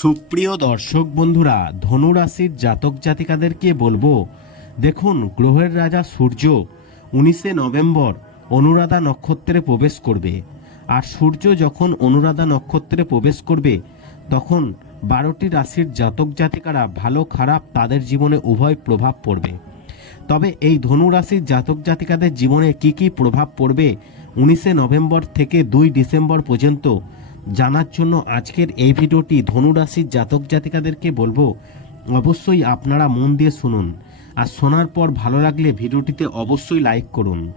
সুপ্রিয় দর্শক বন্ধুরা ধনু রাশির জাতক জাতিকাদেরকে বলব, দেখুন গ্রহের রাজা সূর্য উনিশে নভেম্বর অনুরাধা নক্ষত্রে প্রবেশ করবে। আর সূর্য যখন অনুরাধা নক্ষত্রে প্রবেশ করবে, তখন বারোটি রাশির জাতক জাতিকারা ভালো খারাপ তাদের জীবনে উভয় প্রভাব পড়বে। তবে এই ধনু রাশির জাতক জাতিকাদের জীবনে কি কি প্রভাব পড়বে, উনিশে নভেম্বর থেকে দুই ডিসেম্বর পর্যন্ত জানার জন্য আজকের এই ভিডিওটি ধনু রাশির জাতক জাতিকাদেরকে বলব, অবশ্যই আপনারা মন দিয়ে শুনুন। আর শোনার পর ভালো লাগলে ভিডিওটিতে অবশ্যই লাইক করুন।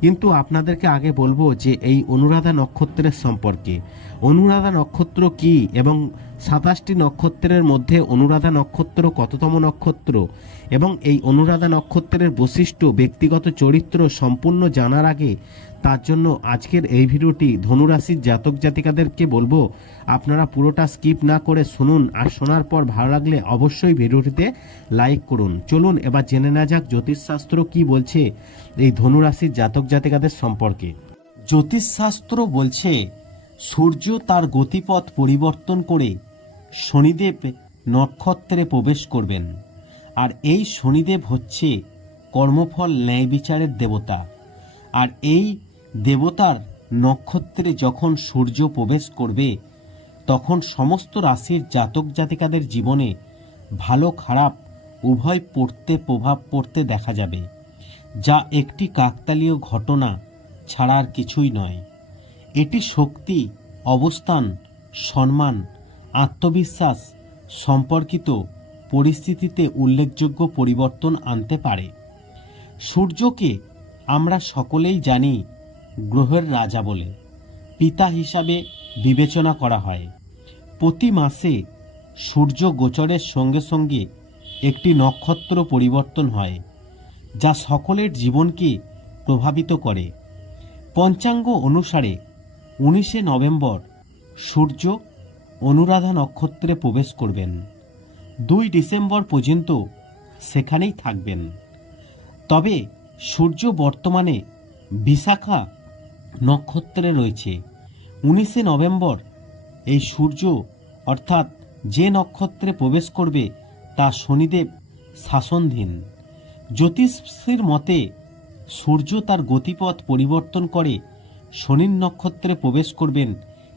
কিন্তু আপনাদেরকে আগে বলব যে এই অনুরাধা নক্ষত্রের সম্পর্কে। অনুরাধা নক্ষত্র কি এবং সাতাশটি নক্ষত্রের মধ্যে অনুরাধা নক্ষত্র কততম নক্ষত্র এবং এই অনুরাধা নক্ষত্রের বৈশিষ্ট্য, ব্যক্তিগত চরিত্র সম্পূর্ণ জানার আগে তার জন্য আজকের এই ভিডিওটি ধনুরাশির জাতক জাতিকাদেরকে বলব, আপনারা পুরোটা স্কিপ না করে শুনুন আর শোনার পর ভালো লাগলে অবশ্যই ভিডিওটিতে লাইক করুন। চলুন এবার জেনে নেওয়া যাক জ্যোতিষশাস্ত্র কি বলছে এই ধনুরাশির জাতক জাতিকাদের সম্পর্কে। জ্যোতিষশাস্ত্র বলছে, সূর্য তার গতিপথ পরিবর্তন করে শনিদেব নক্ষত্রে প্রবেশ করবেন। আর এই শনিদেব হচ্ছে কর্মফল ন্যায় বিচারের দেবতা। আর এই দেবতার নক্ষত্রে যখন সূর্য প্রবেশ করবে, তখন সমস্ত রাশির জাতক জাতিকাদের জীবনে ভালো খারাপ উভয় পড়তে প্রভাব পড়তে দেখা যাবে, যা একটি কাকতালীয় ঘটনা ছাড়া আর কিছুই নয়। এটি শক্তি, অবস্থান, সম্মান, আত্মবিশ্বাস সম্পর্কিত পরিস্থিতিতে উল্লেখযোগ্য পরিবর্তন আনতে পারে। সূর্যকে আমরা সকলেই জানি গ্রহের রাজা বলে পিতা হিসাবে বিবেচনা করা হয়। প্রতি মাসে সূর্য গোচরের সঙ্গে সঙ্গে একটি নক্ষত্র পরিবর্তন হয়, যা সকলের জীবনকে প্রভাবিত করে। পঞ্চাঙ্গ অনুসারে উনিশে নভেম্বর সূর্য অনুরাধা নক্ষত্রে প্রবেশ করবেন। দুই ডিসেম্বর পর্যন্ত সেখানেই থাকবেন। তবে সূর্য বর্তমানে বিশাখা নক্ষত্রে রয়েছে। উনিশে নভেম্বর এই সূর্য, অর্থাৎ যে নক্ষত্রে প্রবেশ করবে, তা শনিদেব শাসনধীন জ্যোতিষীর মতে, সূর্য তার গতিপথ পরিবর্তন করে শনির নক্ষত্রে প্রবেশ করবেন।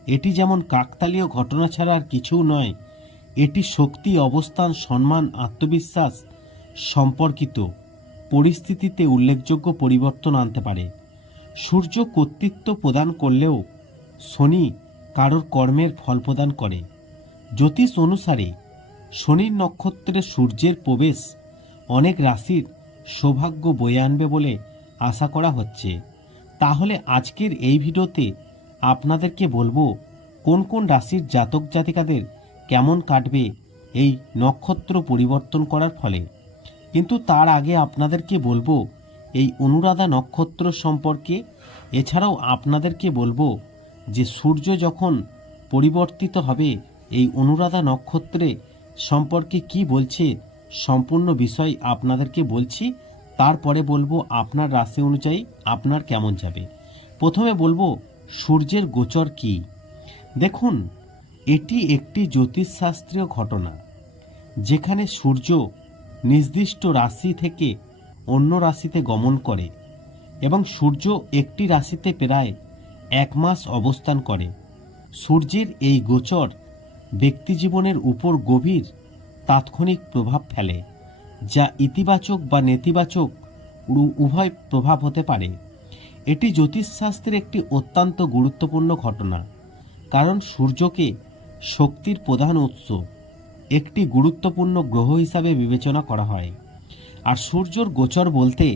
এটি যেমন কাকতালীয় ঘটনা ছাড়া আর কিছু নয়, এটি শক্তি, অবস্থান, সম্মান, আত্মবিশ্বাস সম্পর্কিত পরিস্থিতিতে উল্লেখযোগ্য পরিবর্তন আনতে পারে। সূর্য কর্তৃত্ব প্রদান করলেও শনি কারোর কর্মের ফল প্রদান করে। জ্যোতিষ অনুসারে শনির নক্ষত্রে সূর্যের প্রবেশ অনেক রাশির সৌভাগ্য বয়ে আনবে বলে আশা করা হচ্ছে। তাহলে আজকের এই ভিডিওতে আপনাদেরকে বলব কোন কোন রাশির জাতক জাতিকাদের কেমন কাটবে এই নক্ষত্র পরিবর্তন করার ফলে। কিন্তু তার আগে আপনাদেরকে বলব এই অনুরাধা নক্ষত্র সম্পর্কে এছাড়াও আপনাদেরকে বলব যে সূর্য যখন পরিবর্তিত হবে, এই অনুরাধা নক্ষত্রে সম্পর্কে কি বলছে সম্পূর্ণ বিষয় আপনাদেরকে বলছি। তারপরে বলব আপনার রাশি অনুযায়ী আপনার কেমন যাবে। প্রথমে বলব সূর্যের গোচর কি। দেখুন, এটি একটি জ্যোতিষশাস্ত্রীয় ঘটনা, যেখানে সূর্য নির্দিষ্ট রাশি থেকে অন্য রাশিতে গমন করে এবং সূর্য একটি রাশিতে প্রায় এক মাস অবস্থান করে। সূর্যের এই গোচর ব্যক্তিজীবনের উপর গভীর তাৎক্ষণিক প্রভাব ফেলে, যা ইতিবাচক বা নেতিবাচক উভয় প্রভাব হতে পারে। এটি জ্যোতিষশাস্ত্রের একটি অত্যন্ত গুরুত্বপূর্ণ ঘটনা, কারণ সূর্যকে শক্তির প্রধান উৎস, একটি গুরুত্বপূর্ণ গ্রহ হিসাবে বিবেচনা করা হয়। আর সূর্যর গোচর বলতে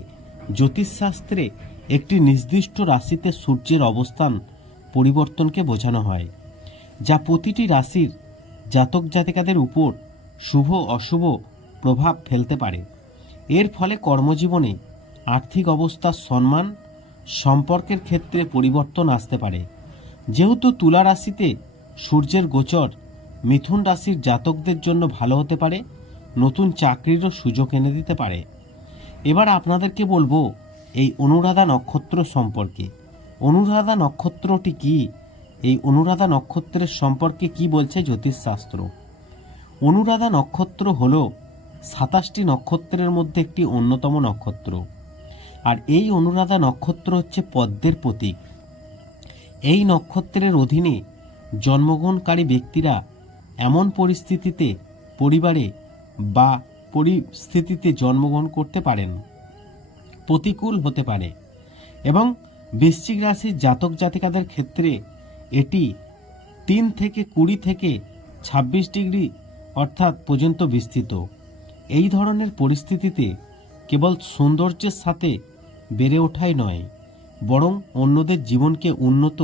জ্যোতিষশাস্ত্রে একটি নির্দিষ্ট রাশিতে সূর্যের অবস্থান পরিবর্তনকে বোঝানো হয়, যা প্রতিটি রাশির জাতক জাতিকাদের উপর শুভ অশুভ প্রভাব ফেলতে পারে। এর ফলে কর্মজীবনে আর্থিক অবস্থার সম্মান, সম্পর্কের ক্ষেত্রে পরিবর্তন আসতে পারে। যেহেতু তুলা রাশিতে সূর্যের গোচর মিথুন রাশির জাতকদের জন্য ভালো হতে পারে নতুন চাকরিরও সুযোগ এনে দিতে পারে। এবার আপনাদেরকে বলব, এই অনুরাধা নক্ষত্র সম্পর্কে। অনুরাধা নক্ষত্রটি কি? এই অনুরাধা নক্ষত্রের সম্পর্কে কি বলছে জ্যোতিষশাস্ত্র? অনুরাধা নক্ষত্র হল সাতাশটি নক্ষত্রের মধ্যে একটি অন্যতম নক্ষত্র। আর এই অনুরাধা নক্ষত্র হচ্ছে পদ্মের প্রতীক। এই নক্ষত্রের অধীনে জন্মগ্রহণকারী ব্যক্তিরা এমন পরিস্থিতিতে পরিবারে বা পরিস্থিতিতে জন্মগ্রহণ করতে পারেন। প্রতিকূল হতে পারে এবং বৃশ্চিক রাশির জাতক জাতিকাদের ক্ষেত্রে এটি তিন থেকে কুড়ি থেকে ছাব্বিশ ডিগ্রি অর্থাৎ পর্যন্ত বিস্তৃত। এই ধরনের পরিস্থিতিতে কেবল সৌন্দর্যের সাথে বেড়ে ওঠাই নয়, বরং অন্যদের জীবনকে উন্নত,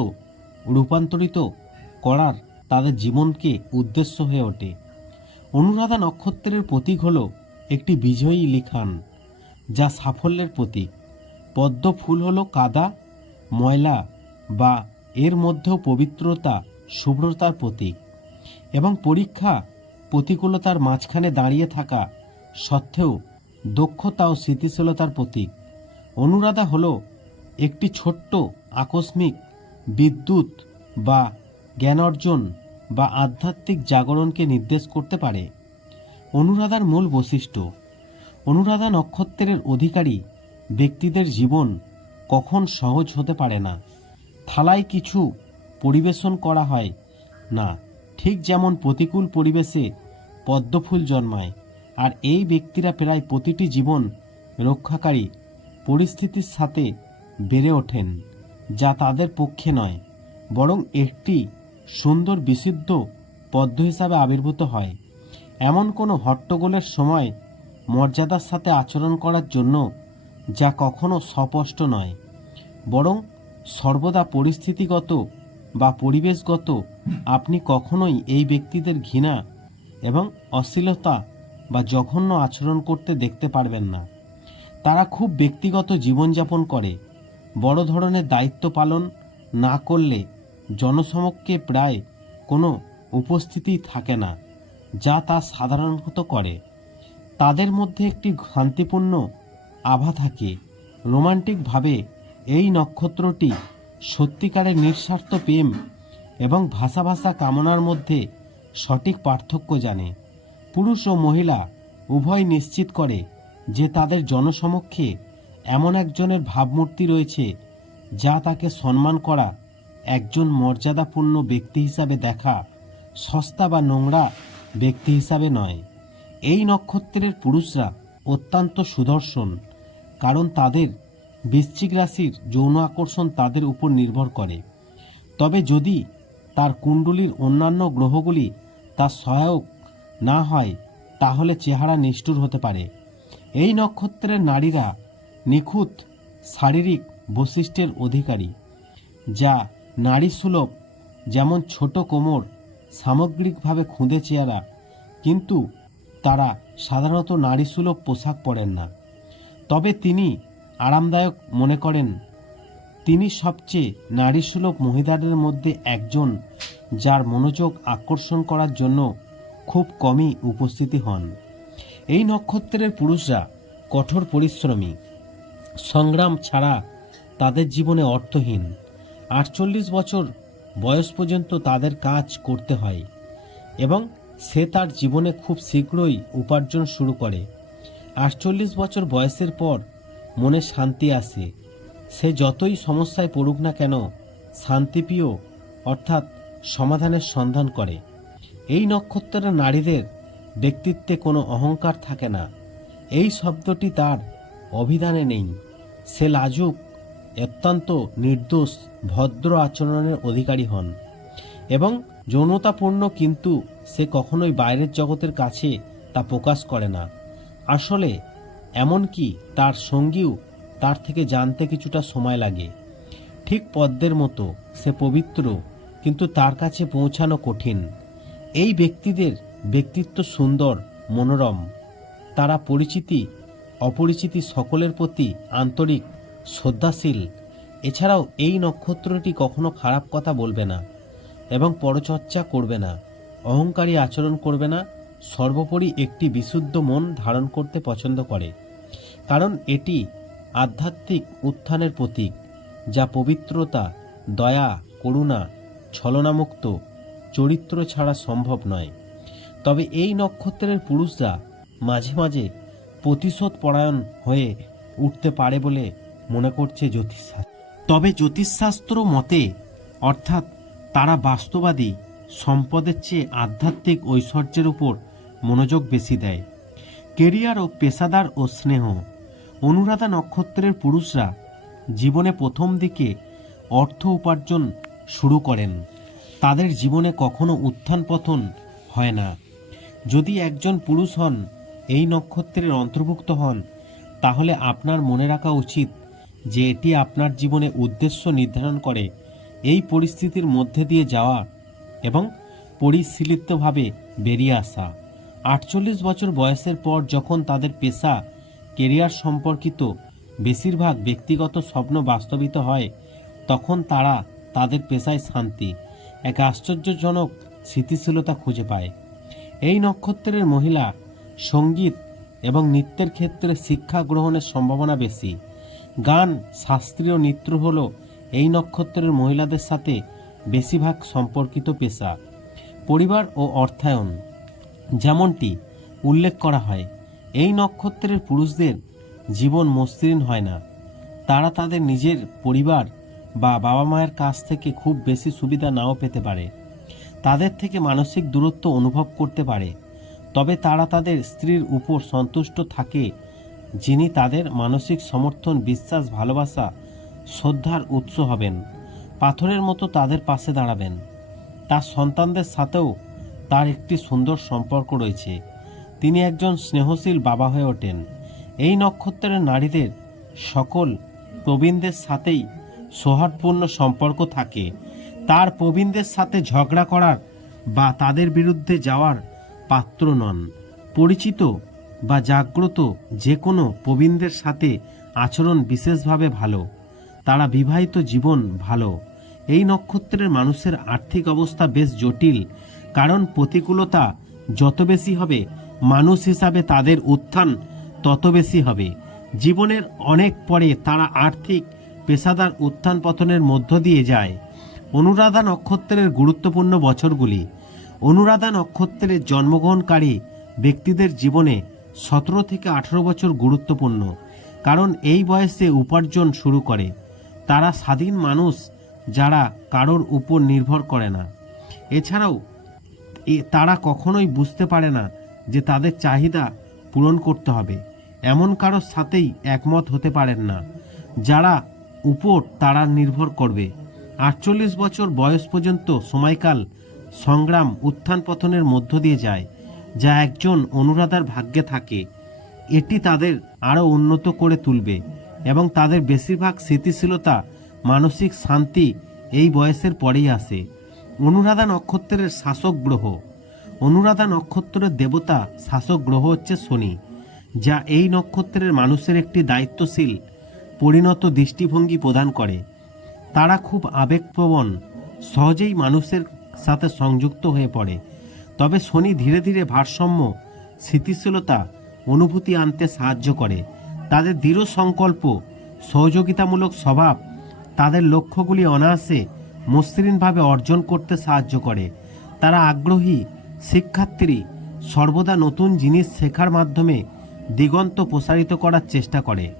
রূপান্তরিত করার তাদের জীবনকে উদ্দেশ্য হয়ে ওঠে। অনুরাধা নক্ষত্রের প্রতীক হল একটি বিজয়ী লিখান, যা সাফল্যের প্রতীক। পদ্ম ফুল হল কাদা, ময়লা বা এর মধ্যেও পবিত্রতা, শুভ্রতার প্রতীক এবং পরীক্ষা প্রতিকূলতার মাঝখানে দাঁড়িয়ে থাকা সত্ত্বেও দক্ষতা ও স্থিতিশীলতার প্রতীক। অনুরাধা হল একটি ছোট্ট আকস্মিক বিদ্যুৎ বা জ্ঞান অর্জন বা আধ্যাত্মিক জাগরণকে নির্দেশ করতে পারে। অনুরাধার মূল বৈশিষ্ট্য, অনুরাধা নক্ষত্রের অধিকারী ব্যক্তিদের জীবন কখন সহজ হতে পারে না, থালায় কিছু পরিবেশন করা হয় না, ঠিক যেমন প্রতিকূল পরিবেশে পদ্মফুল জন্মায়, আর এই ব্যক্তিরা প্রায় প্রতিটি জীবন রক্ষাকারী পরিস্থিতির সাথে বেড়ে ওঠেন, যা তাদের পক্ষে নয়, বরং একটি সুন্দর বিশুদ্ধ পদ্ম হিসাবে আবির্ভূত হয়। এমন কোনো হট্টগোলের সময় মর্যাদার সাথে আচরণ করার জন্য যা কখনো স্পষ্ট নয়। বরং সর্বদা পরিস্থিতিগত বা পরিবেশগত আপনি কখনোই এই ব্যক্তিদের ঘৃণা এবং অশ্লীলতা বা জঘন্য আচরণ করতে দেখতে পারবেন না। তারা খুব ব্যক্তিগত জীবনযাপন করে। বড় ধরনের দায়িত্ব পালন না করলে জনসমক্ষে প্রায় কোনো উপস্থিতি থাকে না, যা তা সাধারণত করে। তাদের মধ্যে একটি শান্তিপূর্ণ আভা থাকে। রোমান্টিকভাবে এই নক্ষত্রটি সত্যিকারের নিঃস্বার্থ প্রেম এবং ভাষা ভাষা কামনার মধ্যে সঠিক পার্থক্য জানে। পুরুষ ও মহিলা উভয় নিশ্চিত করে যে তাদের জনসমক্ষে এমন একজনের ভাবমূর্তি রয়েছে, যা তাকে সম্মান করা একজন মর্যাদাপূর্ণ ব্যক্তি হিসাবে দেখা সস্তা বা নোংরা ব্যক্তি হিসাবে নয়। এই নক্ষত্রের পুরুষরা অত্যন্ত সুদর্শন, কারণ তাদের বৃশ্চিক রাশির যৌন আকর্ষণ তাদের উপর নির্ভর করে। তবে যদি তার কুণ্ডলীর অন্যান্য গ্রহগুলি তার সহায়ক না হয়, তাহলে চেহারা নিষ্ঠুর হতে পারে। এই নক্ষত্রের নারীরা নিখুঁত শারীরিক বৈশিষ্ট্যের অধিকারী, যা নারী সুলভ যেমন ছোট কোমর সামগ্রিকভাবে খুঁদে চেহারা, কিন্তু তারা সাধারণত নারী সুলভ পোশাক পরেন না। তবে তিনি আরামদায়ক মনে করেন, তিনি সবচেয়ে নারীসুলভ মহিলাদের মধ্যে একজন যার মনোযোগ আকর্ষণ করার জন্য খুব কমই উপস্থিতি হন। এই নক্ষত্রের পুরুষরা কঠোর পরিশ্রমী। সংগ্রাম ছাড়া তাদের জীবনে অর্থহীন। আটচল্লিশ বছর বয়স পর্যন্ত তাদের কাজ করতে হয় এবং সে তার জীবনে খুব শীঘ্রই উপার্জন শুরু করে। আটচল্লিশ বছর বয়সের পর মনে শান্তি আসে। সে যতই সমস্যায় পড়ুক না কেন শান্তিপ্রিয় অর্থাৎ সমাধানের সন্ধান করে। এই নক্ষত্রের নারীদের ব্যক্তিত্বে কোনো অহংকার থাকে না। এই শব্দটি তার অভিধানে নেই। সে লাজুক, অত্যন্ত নির্দোষ ভদ্র আচরণের অধিকারী হন এবং যৌনতাপূর্ণ কিন্তু সে কখনোই বাইরের জগতের কাছে তা প্রকাশ করে না। আসলে এমনকি তার সঙ্গীও তার থেকে জানতে কিছুটা সময় লাগে। ঠিক পদ্মের মতো সে পবিত্র কিন্তু তার কাছে পৌঁছানো কঠিন। এই ব্যক্তিদের ব্যক্তিত্ব সুন্দর, মনোরম। তারা পরিচিতি, অপরিচিতি সকলের প্রতি আন্তরিক, শ্রদ্ধাশীল এছাড়াও এই নক্ষত্রটি কখনো খারাপ কথা বলবে না এবং পরচর্চা করবে না, অহংকারী আচরণ করবে না, সর্বোপরি একটি বিশুদ্ধ মন ধারণ করতে পছন্দ করে। কারণ এটি আধ্যাত্মিক উত্থানের প্রতীক, যা পবিত্রতা, দয়া, করুণা, ছলনামুক্ত, চরিত্র ছাড়া সম্ভব নয়। তবে এই নক্ষত্রের পুরুষরা মাঝে মাঝে প্রতিশোধ পরায়ণ হয়ে উঠতে পারে বলে মনে করছে জ্যোতিষশাস্ত্র। তবে জ্যোতিষশাস্ত্র মতে, অর্থাৎ তারা বাস্তবাদী, সম্পদের চেয়ে আধ্যাত্মিক ঐশ্বর্যের উপর মনোযোগ বেশি দেয়। কেরিয়ার ও পেশাদার ও স্নেহ, অনুরাধা নক্ষত্রের পুরুষরা জীবনে প্রথম দিকে অর্থ উপার্জন শুরু করেন। তাদের জীবনে কখনো উত্থান পতন হয় না। যদি একজন পুরুষ হন, এই নক্ষত্রের অন্তর্ভুক্ত হন, তাহলে আপনার মনে রাখা উচিত যে এটি আপনার জীবনে উদ্দেশ্য নির্ধারণ করে, এই পরিস্থিতির মধ্যে দিয়ে যাওয়া এবং পরিশীলিতভাবে বেরিয়ে আসা। আটচল্লিশ বছর বয়সের পর যখন তাদের পেশা, কেরিয়ার সম্পর্কিত বেশিরভাগ ব্যক্তিগত স্বপ্ন বাস্তবিত হয়, তখন তারা তাদের পেশায় শান্তি, এক আশ্চর্যজনক স্থিতিশীলতা খুঁজে পায়। এই নক্ষত্রের মহিলা সংগীত এবং নৃত্যের ক্ষেত্রে শিক্ষা গ্রহণের সম্ভাবনা বেশি। গান, শাস্ত্রীয় নৃত্য হল এই নক্ষত্রের মহিলাদের সাথে বেশিরভাগ সম্পর্কিত পেশা, পরিবার ও অর্থায়ন। যেমনটি উল্লেখ করা হয়, এই নক্ষত্রের পুরুষদের জীবন মসৃণ হয় না। তারা তাদের নিজের পরিবার বা বাবা মায়ের কাছ থেকে খুব বেশি সুবিধা নাও পেতে পারে। তাদের থেকে মানসিক দূরত্ব অনুভব করতে পারে। তবে তারা তাদের স্ত্রীর উপর সন্তুষ্ট থাকে যিনি তাদের মানসিক সমর্থন, বিশ্বাস, ভালোবাসা, শ্রদ্ধার উৎস হবেন। পাথরের মতো তাদের পাশে দাঁড়াবেন। তার সন্তানদের সাথেও তার একটি সুন্দর সম্পর্ক রয়েছে। তিনি একজন স্নেহশীল বাবা হয়ে ওঠেন। এই নক্ষত্রের নারীদের সকল প্রবীণদের সাথেই সৌহার্দপূর্ণ সম্পর্ক থাকে। তার প্রবীণদের সাথে ঝগড়া করার বা তাদের বিরুদ্ধে যাওয়ার পাত্র নন। পরিচিত বা জাগ্রত যে কোনো প্রবীণদের সাথে আচরণ বিশেষভাবে ভালো। তারা বিবাহিত জীবন ভালো। এই নক্ষত্রের মানুষের আর্থিক অবস্থা বেশ জটিল, কারণ প্রতিকূলতা যত বেশি হবে, মানুষ হিসাবে তাদের উত্থান তত বেশি হবে। জীবনের অনেক পরে তারা আর্থিক পেশাদার উত্থান পতনের মধ্য দিয়ে যায়। অনুরাধা নক্ষত্রের গুরুত্বপূর্ণ বছরগুলি। অনুরাধা নক্ষত্রের জন্মগ্রহণকারী ব্যক্তিদের জীবনে সতেরো থেকে আঠেরো বছর গুরুত্বপূর্ণ, কারণ এই বয়সে উপার্জন শুরু করে। তারা স্বাধীন মানুষ যারা কারোর উপর নির্ভর করে না। এছাড়াও তারা কখনোই বুঝতে পারে না যে তাদের চাহিদা পূরণ করতে হবে। এমন কারোর সাথেই একমত হতে পারেন না, যারা উপর তারা নির্ভর করবে। আটচল্লিশ বছর বয়স পর্যন্ত সময়কাল সংগ্রাম উত্থান পতনের মধ্য দিয়ে যায়। যা একজন অনুরাধার ভাগ্যে থাকে, এটি তাদের আরও উন্নত করে তুলবে এবং তাদের বেশিরভাগ স্থিতিশীলতা মানসিক শান্তি এই বয়সের পরেই আসে। অনুরাধা নক্ষত্রের শাসক গ্রহ। অনুরাধা নক্ষত্রের দেবতা শাসক গ্রহ হচ্ছে শনি, যা এই নক্ষত্রের মানুষের একটি দায়িত্বশীল, পরিণত দৃষ্টিভঙ্গি প্রদান করে। তারা খুব আবেগপ্রবণ, সহজেই মানুষের সাথে সংযুক্ত হয়ে পড়ে। তবে শনি ধীরে ধীরে ভারসাম্য স্থিতিশীলতা অনুভূতি আনতে সাহায্য করে। তাদের দৃঢ় সংকল্প, সহযোগিতামূলক স্বভাব, তাদের লক্ষ্যগুলি অনায়াসে মসৃণভাবে অর্জন করতে সাহায্য করে। তারা আগ্রহী, শিক্ষার্থী, সর্বদা নতুন জিনিস শেখার মাধ্যমে দিগন্ত প্রসারিত করার চেষ্টা করে।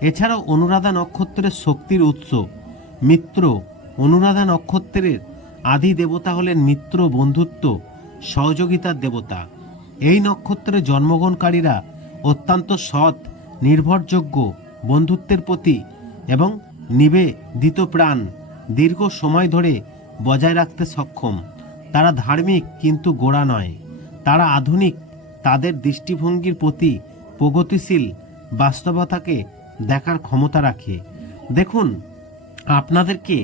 এছাড়াও অনুরাধা নক্ষত্রের শক্তির উৎস। মিত্র, অনুরাধা নক্ষত্রের আদি দেবতা হলেন মিত্র বন্ধুত্ব সহযোগিতার দেবতা। এই নক্ষত্রে জন্মগ্রহণকারীরা অত্যন্ত সৎ, নির্ভরযোগ্য, বন্ধুত্বের প্রতি এবং নিবেদিত প্রাণ দীর্ঘ সময় ধরে বজায় রাখতে সক্ষম। তারা ধার্মিক কিন্তু গোড়া নয়। তারা আধুনিক। তাদের দৃষ্টিভঙ্গির প্রতি প্রগতিশীল বাস্তবতাকে দেখার ক্ষমতা রাখে। দেখুন, আপনাদেরকে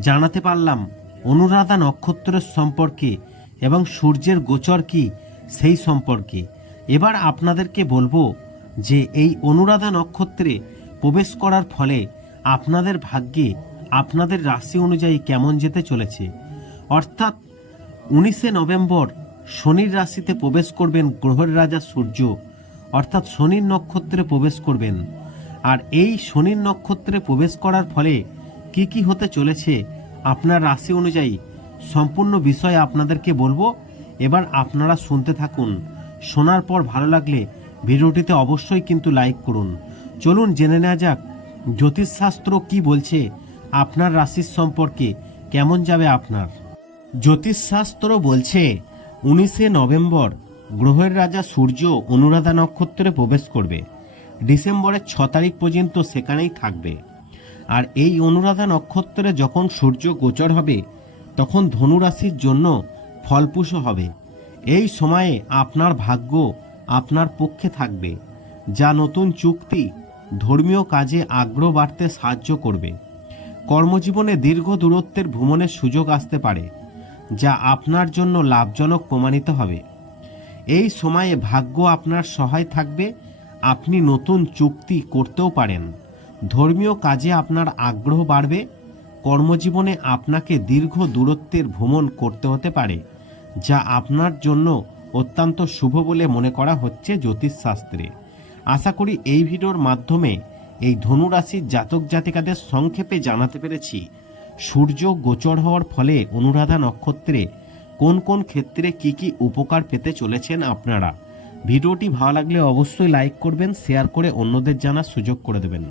জানাতে পারলাম অনুরাধা নক্ষত্রের সম্পর্কে এবং সূর্যের গোচর কি সেই সম্পর্কে। এবার আপনাদেরকে বলব যে এই অনুরাধা নক্ষত্রে প্রবেশ করার ফলে আপনাদের ভাগ্যে আপনাদের রাশি অনুযায়ী কেমন যেতে চলেছে। অর্থাৎ উনিশে নভেম্বর শনির রাশিতে প্রবেশ করবেন গ্রহের রাজা সূর্য, অর্থাৎ শনির নক্ষত্রে প্রবেশ করবেন। আর এই শনির নক্ষত্রে প্রবেশ করার ফলে কি কি হতে চলেছে আপনার রাশি অনুযায়ী সম্পূর্ণ বিষয় আপনাদেরকে বলব, এবার আপনারা শুনতে থাকুন। শোনার পর ভালো লাগলে ভিডিওটিতে অবশ্যই কিন্তু লাইক করুন। চলুন জেনে নেওয়া যাক, জ্যোতিষশাস্ত্র কি বলছে, আপনার রাশির সম্পর্কে কেমন যাবে আপনার? জ্যোতিষশাস্ত্র বলছে, উনিশে নভেম্বর গ্রহের রাজা সূর্য অনুরাধা নক্ষত্রে প্রবেশ করবে। ডিসেম্বরের ছ তারিখ পর্যন্ত সেখানেই থাকবে। আর এই অনুরাধা নক্ষত্রে যখন সূর্য গোচর হবে তখন ধনুরাশির জন্য ফলপ্রসূ হবে। এই সময়ে আপনার ভাগ্য আপনার পক্ষে থাকবে, যা নতুন চুক্তি ধর্মীয় কাজে আগ্রহ বাড়তে সাহায্য করবে। কর্মজীবনে দীর্ঘ দূরত্বের ভ্রমণের সুযোগ আসতে পারে, যা আপনার জন্য লাভজনক প্রমাণিত হবে। এই সময়ে ভাগ্য আপনার সহায় থাকবে, আপনি নতুন চুক্তি করতেও পারেন। ধর্মীয় কাজে আপনার আগ্রহ বাড়বে কর্মজীবনে আপনাকে দীর্ঘ দূরত্বের ভ্রমণ করতে হতে পারে, যা আপনার জন্য অত্যন্ত শুভ বলে মনে করা হচ্ছে জ্যোতিষশাস্ত্রে। আশা করি এই ভিডিওর মাধ্যমে এই ধনুরাশির জাতক জাতিকাদের সংক্ষেপে জানাতে পেরেছি, সূর্য গোচর হওয়ার ফলে অনুরাধা নক্ষত্রে কোন কোন ক্ষেত্রে কি কি উপকার পেতে চলেছেন আপনারা। ভিডিওটি ভালো লাগলে অবশ্যই লাইক করবেন, শেয়ার করে অন্যদের জানার সুযোগ করে দেবেন।